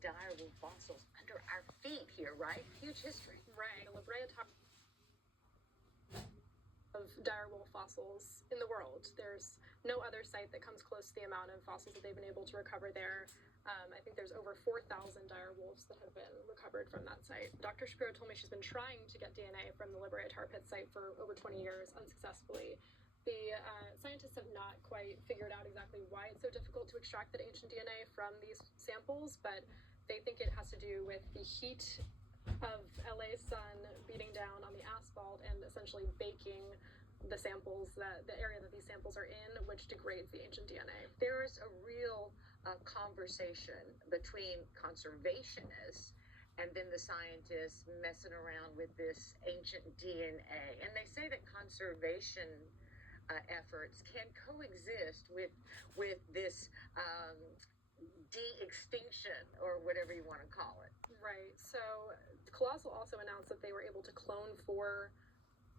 direwolf fossils under our feet here, right? Huge history. Right. La Brea of direwolf fossils in the world. There's no other site that comes close to the amount of fossils that they've been able to recover there. I think there's over 4,000 direwolves that have been recovered from that site. Dr. Shapiro told me she's been trying to get DNA from the La Brea Tar Pit site for over 20 years unsuccessfully. The scientists have not quite figured out exactly why it's so difficult to extract that ancient DNA from these samples, but they think it has to do with the heat of LA's sun beating down on the asphalt and essentially baking the samples, the area that these samples are in, which degrades the ancient DNA. There's a real conversation between conservationists and then the scientists messing around with this ancient DNA. And they say that conservation efforts can coexist with this de-extinction, or whatever you want to call it. Right. So Colossal also announced that they were able to clone 4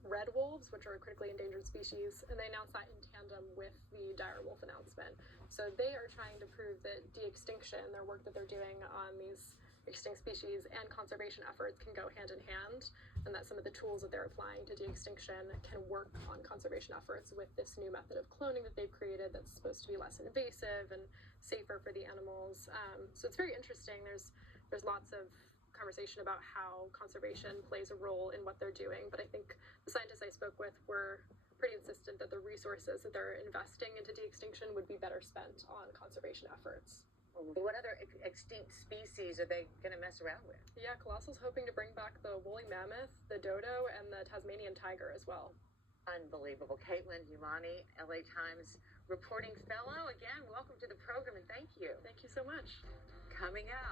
red wolves, which are a critically endangered species, and they announced that in tandem with the direwolf announcement. So they are trying to prove that de-extinction, their work that they're doing on these extinct species, and conservation efforts can go hand in hand, and that some of the tools that they're applying to de-extinction can work on conservation efforts with this new method of cloning that they've created that's supposed to be less invasive and safer for the animals. So it's very interesting. There's lots of conversation about how conservation plays a role in what they're doing, but I think the scientists I spoke with were pretty insistent that the resources that they're investing into de-extinction would be better spent on conservation efforts. What other extinct species are they going to mess around with? Yeah, Colossal's hoping to bring back the woolly mammoth, the dodo, and the Tasmanian tiger as well. Unbelievable. Caitlin Humani, LA Times reporting fellow. Again, welcome to the program and thank you. Thank you so much. Coming up.